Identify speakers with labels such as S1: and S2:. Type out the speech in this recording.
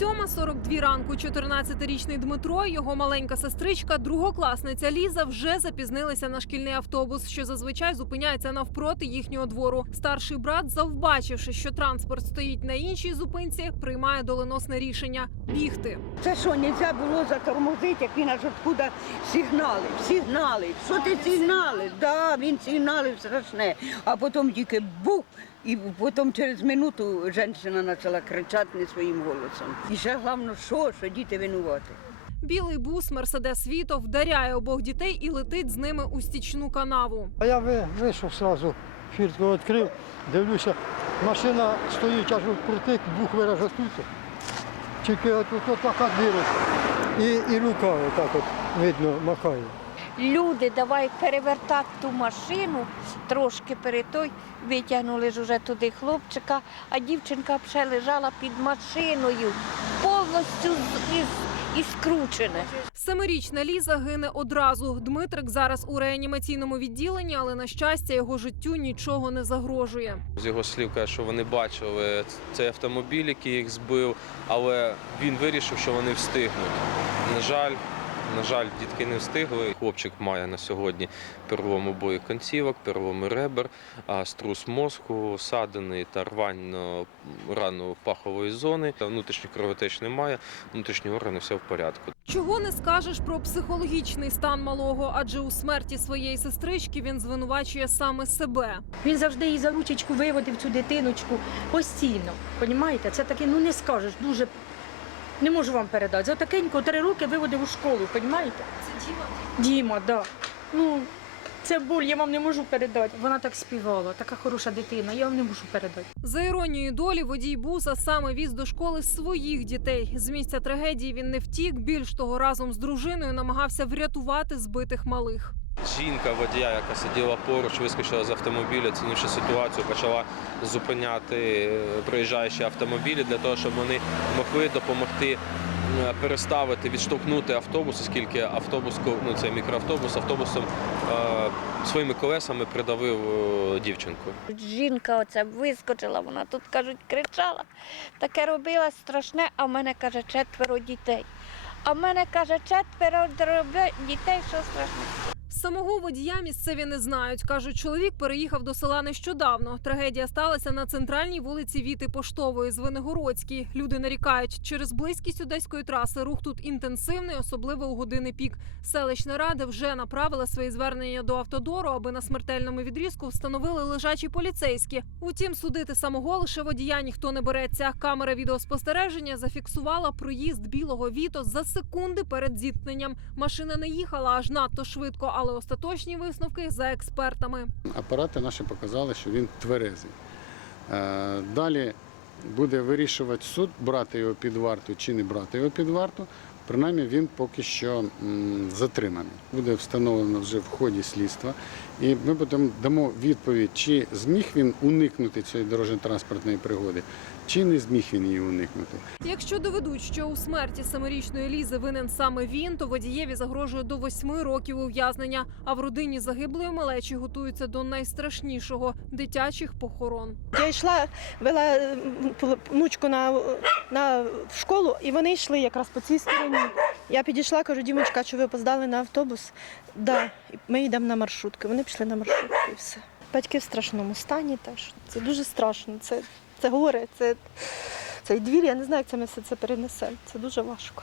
S1: 7.42 ранку 14-річний Дмитро його маленька сестричка, другокласниця Ліза, вже запізнилися на шкільний автобус, що зазвичай зупиняється навпроти їхнього двору. Старший брат, завбачивши, що транспорт стоїть на іншій зупинці, приймає доленосне рішення бігти.
S2: Це що, нельзя було затормозити, як він аж откуда сигналив, сигналив. Що ти сигналив? Да, він сигналив страшне. А потім тільки бух, і потім через минуту жінка почала кричати не своїм голосом. І ще головне, що, що діти винуваті.
S1: Білий бус Мерседес Віто вдаряє обох дітей і летить з ними у стічну канаву.
S3: А я вийшов одразу, фіртку відкрив, дивлюся, машина стоїть аж крутик, двох виража тут. Тільки от, от, от така дирочка. І, і рука отак от видно махає.
S4: Люди, давай перевертати ту машину, трошки перед той, витягнули ж уже туди хлопчика, а дівчинка ще лежала під машиною, повністю із, із скручене.
S1: Семирічна Ліза гине одразу. Дмитрик зараз у реанімаційному відділенні, але на щастя його життю нічого не загрожує.
S5: З його слів каже, що вони бачили цей автомобіль, який їх збив, але він вирішив, що вони встигнуть. На жаль, на жаль, дітки не встигли. Хлопчик має на сьогодні перелом обоїх кінцівок, переломи ребер, а, струс мозку, садини та рвань рану пахової зони. Внутрішніх кровотеч немає, внутрішні органи все в порядку.
S1: Чого не скажеш про психологічний стан малого, адже у смерті своєї сестрички він звинувачує саме себе.
S6: Він завжди її за ручечку виводив цю дитиночку постійно. Понімаєте? Це таке, ну не скажеш, дуже не можу вам передати. За такенько три роки виводив у школу, понімаєте? Це Діма? Діма, так. Да. Ну, це боль, я вам не можу передати. Вона так співала, така хороша дитина, я вам не можу передати.
S1: За іронією долі, водій буса саме віз до школи своїх дітей. З місця трагедії він не втік. Більш того, разом з дружиною намагався врятувати збитих малих.
S5: Жінка водія, яка сиділа поруч, вискочила з автомобіля, оцінивши ситуацію, почала зупиняти е, проїжджаючі автомобілі для того, щоб вони могли допомогти е, переставити, відштовхнути автобус, оскільки автобус, ну це мікроавтобус, автобусом е, своїми колесами придавив е, дівчинку.
S4: Жінка оця вискочила, вона тут, кажуть, кричала, таке робила страшне, а в мене, каже, четверо дітей. А в мене, каже, четверо дітей, що страшне.
S1: Самого водія місцеві не знають. кажуть, чоловік переїхав до села нещодавно. Трагедія сталася на центральній вулиці Віти Поштової з Виногородській. Люди нарікають, через близькість одеської траси рух тут інтенсивний, особливо у години пік. Селищна рада вже направила свої звернення до автодору, аби на смертельному відрізку встановили лежачі поліцейські. Утім, судити самого лише водія ніхто не береться. Камера відеоспостереження зафіксувала проїзд білого віто за секунди перед зіткненням. Машина не їхала аж надто швидко, але остаточні висновки за експертами.
S7: Апарати наші показали, що він тверезий. Е, Далі буде вирішувати суд, брати його під варту чи не брати його під варту. Принаймні він поки що затриманий. Буде встановлено вже в ході слідства. І ми потім дамо відповідь, чи зміг він уникнути цієї дорожньо-транспортної пригоди, чи не зміг він її уникнути.
S1: Якщо доведуть, що у смерті семирічної Лізи винен саме він, то водієві загрожує до восьми років ув'язнення. А в родині загиблої малечі готуються до найстрашнішого дитячих похорон.
S8: Я йшла, вела внучку на, на в школу, і вони йшли якраз по цій стороні. Я підійшла, кажу, Дімочка, що ви опоздали на автобус? Да, ми йдемо на маршрутку. Вони пішли на маршрутку і все. Батьки в страшному стані теж. Це дуже страшно. Це, це горе, це цей двір. Я не знаю, як це ми все це перенесемо. Це дуже важко.